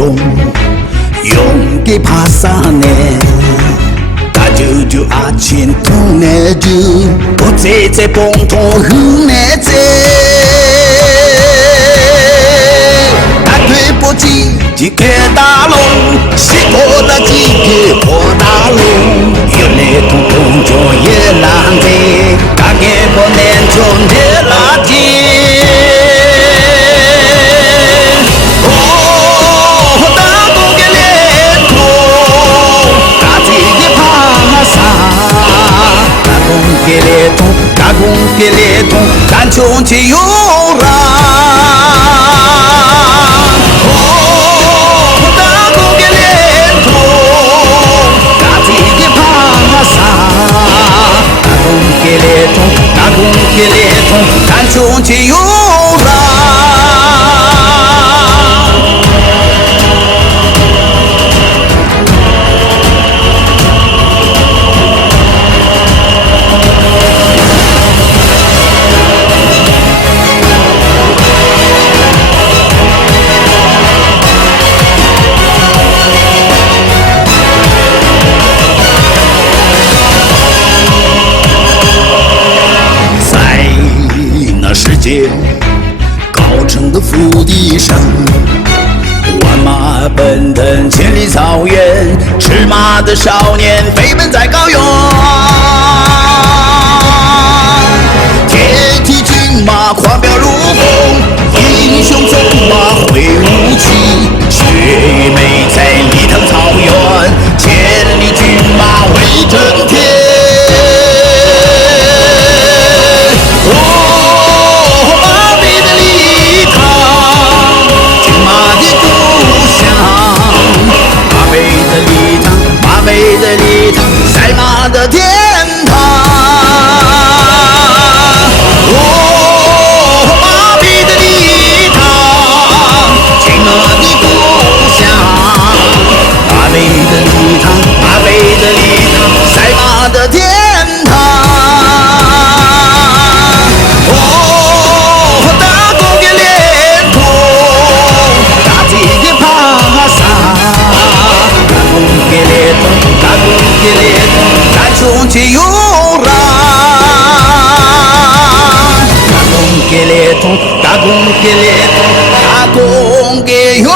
中，用给爬山呢。大舅舅阿亲土呢就，不在蹦头后呢在。大腿不紧，几个大龙，西坡的几个破大龙，有那土工作也难的，大概不能种的垃圾。打工给列通，但穷起有人。打工给列通，打自己爬山。打工给列通，但穷起有人。高城的腹地上，万马奔腾千里草原，驰马的少年飞奔在高原。铁蹄骏马狂飙如风，英雄纵马挥武器，血雨美在泥塘草原，千里骏马威震天。赛马的天堂，马匹的礼堂，骏马的故乡。马背的礼堂，赛马的天堂。打工给列通，打自己爬山。打工给列通。但穷起有人，打工给列通，打工给有。